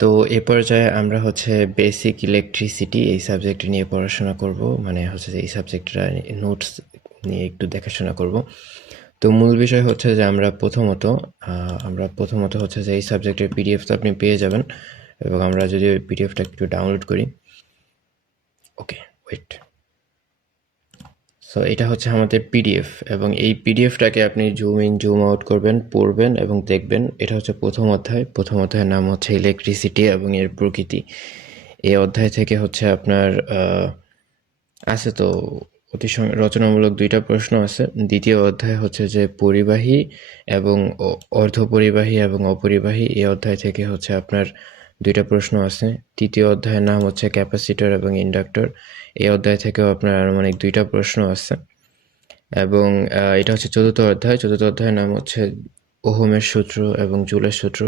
তো এ পর্যায়ে আমরা হচ্ছে বেসিক ইলেকট্রিসিটি এই সাবজেক্ট নিয়ে পড়াশোনা করব, মানে হচ্ছে যে এই সাবজেক্টটা নোটস নিয়ে একটু দেখাশোনা করব। তো মূল বিষয় হচ্ছে যে আমরা প্রথমত হচ্ছে যে এই সাবজেক্টের পিডিএফ তো আপনি পেয়ে যাবেন, এবং আমরা যদি ওই পিডিএফটা একটু ডাউনলোড করি। ওকে, ওয়েট। সো এটা হচ্ছে আমাদের পিডিএফ, এবং এই পিডিএফটাকে আপনি জুম ইন জুম আউট করবেন, পড়বেন এবং দেখবেন। এটা হচ্ছে প্রথম অধ্যায়ের নাম হচ্ছে ইলেকট্রিসিটি এবং এর প্রকৃতি। এই অধ্যায় থেকে হচ্ছে আপনার আছে তো রচনামূলক 2টা প্রশ্ন আছে। দ্বিতীয় অধ্যায় হচ্ছে যে পরিবাহী এবং অর্ধপরিবাহী এবং অপরিবাহী, এই অধ্যায় থেকে হচ্ছে আপনার 2টা প্রশ্ন আছে। তৃতীয় অধ্যায়ের নাম হচ্ছে ক্যাপাসিটর এবং ইন্ডাক্টর, এই অধ্যায় থেকেও আপনার আনুমানিক 2টা প্রশ্ন আছে। এবং এটা হচ্ছে চতুর্থ অধ্যায়ের নাম হচ্ছে ওহমের সূত্র এবং জুলের সূত্র।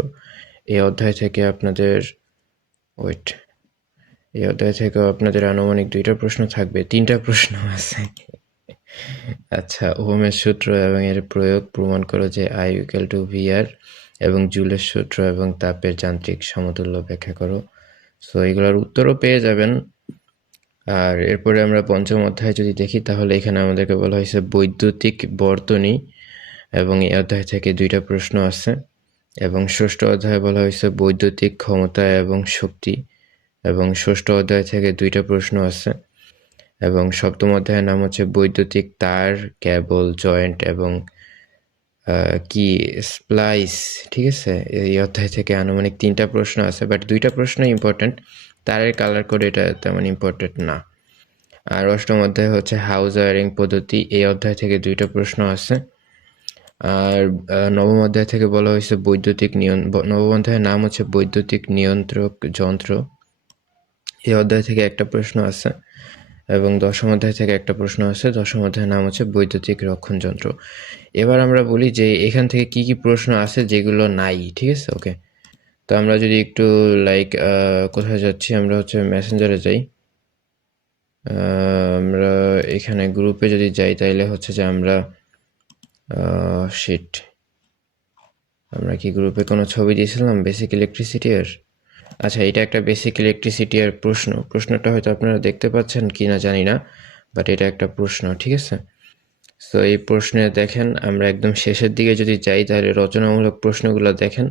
এই অধ্যায় থেকে আপনাদের আনুমানিক 2টা প্রশ্ন থাকবে, 3টা প্রশ্ন আছে। আচ্ছা, ওহমের সূত্র এবং এর প্রয়োগ প্রমাণ করো যে I=VR, এবং জুলের সূত্র এবং তাপের যান্ত্রিক সমতুল্য ব্যাখ্যা করো। সো এগুলোর উত্তরও পেয়ে যাবেন। আর এরপরে আমরা পঞ্চম অধ্যায় যদি দেখি, তাহলে এখানে আমাদেরকে বলা হয়েছে বৈদ্যুতিক বর্তনী, এবং এই অধ্যায় থেকে 2টা প্রশ্ন আছে। এবং ষষ্ঠ অধ্যায়ে বলা হয়েছে বৈদ্যুতিক ক্ষমতা এবং শক্তি, এবং ষষ্ঠ অধ্যায় থেকে 2টা প্রশ্ন আছে। এবং সপ্তম অধ্যায়ের নাম হচ্ছে বৈদ্যুতিক তার, কেবল, জয়েন্ট এবং কি স্প্লাইস। ঠিক আছে, এই অধ্যায় থেকে আনুমানিক 3টা প্রশ্ন আছে, বাট 2টা প্রশ্ন ইম্পর্টেন্ট। তারের কালার কোড এটা তেমন ইম্পর্টেন্ট না। আর অষ্টম অধ্যায় হচ্ছে হাউস ওয়ারিং পদ্ধতি, এই অধ্যায় থেকে 2টা প্রশ্ন আছে। আর নবম অধ্যায় থেকে বলা হয়েছে নবম অধ্যায়ের নাম হচ্ছে বৈদ্যুতিক নিয়ন্ত্রক যন্ত্র, এই অধ্যায় থেকে একটা প্রশ্ন আছে। এবং দশম অধ্যায় থেকে একটা প্রশ্ন আছে, দশম অধ্যায়ের নাম হচ্ছে বৈদ্যুতিক রক্ষণ যন্ত্র। এবার আমরা বলি যে এখান থেকে কি কি প্রশ্ন আছে যেগুলো নাই। ঠিক আছে, ওকে। তো আমরা যদি একটু কোথায় যাচ্ছি, আমরা হচ্ছে মেসেঞ্জারে যাই। আমরা এখানে গ্রুপে যদি যাই, তাইলে হচ্ছে যে আমরা আমরা কি গ্রুপে কোনো ছবি দিয়েছিলাম বেসিক ইলেকট্রিসিটি এর? আচ্ছা, এটা একটা বেসিক ইলেকট্রিসিটি এর প্রশ্নটা হয়তো আপনারা দেখতে পাচ্ছেন কি না জানি না, বাট এটা একটা প্রশ্ন। ঠিক আছে, সো এই প্রশ্নে দেখেন, আমরা একদম শেষের দিকে যদি যাই, তাহলে রচনামূলক প্রশ্নগুলো দেখেন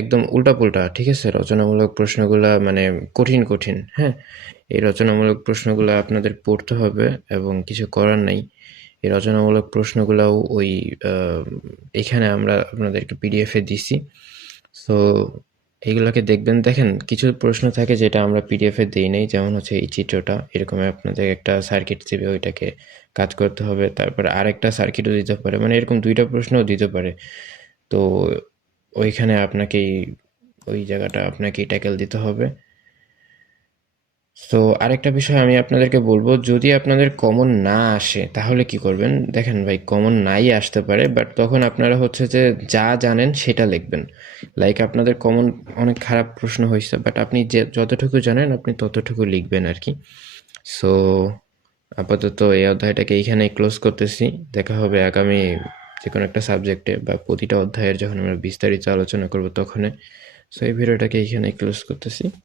একদম উল্টাপুল্টা। ঠিক আছে, রচনামূলক প্রশ্নগুলো মানে কঠিন। হ্যাঁ, এই রচনামূলক প্রশ্নগুলো আপনাদের পড়তে হবে এবং কিছু করার নাই। এই রচনামূলক প্রশ্নগুলোও এখানে আমরা আপনাদেরকে পিডিএফে দিছি। সো এইগুলোকে দেখবেন। দেখেন, কিছু প্রশ্ন থাকে যেটা আমরা পিডিএফে দিই নাই, যেমন হচ্ছে এই চিত্রটা, এরকম আপনাদের একটা সার্কিট দিবে, ওইটাকে কাজ করতে হবে। তারপরে আরেকটা সার্কিটও দিতে পারে, মানে এরকম 2টা প্রশ্নও দিতে পারে। তো ওইখানে ওই জায়গাটা আপনাকেই ট্যাকেল দিতে হবে। সো আরেকটা বিষয় আমি আপনাদেরকে বলবো, যদি আপনাদের কমন না আসে তাহলে কি করবেন। দেখেন ভাই, কমন নাই আসতে পারে, বাট তখন আপনারা হচ্ছে যে যা জানেন সেটা লিখবেন। আপনাদের কমন অনেক খারাপ প্রশ্ন হয়েছে, বাট আপনি যতটুকু জানেন আপনি ততটুকু লিখবেন আর কি। সো আপাতত এই অধ্যায়টাকে এইখানেই ক্লোজ করতেছি। দেখা হবে আগামী যে কোনো একটা সাবজেক্টে বা প্রতিটা অধ্যায়ের যখন আমরা বিস্তারিত আলোচনা করব তখন। সো এই ভিডিওটাকে এইখানেই ক্লোজ করতেছি।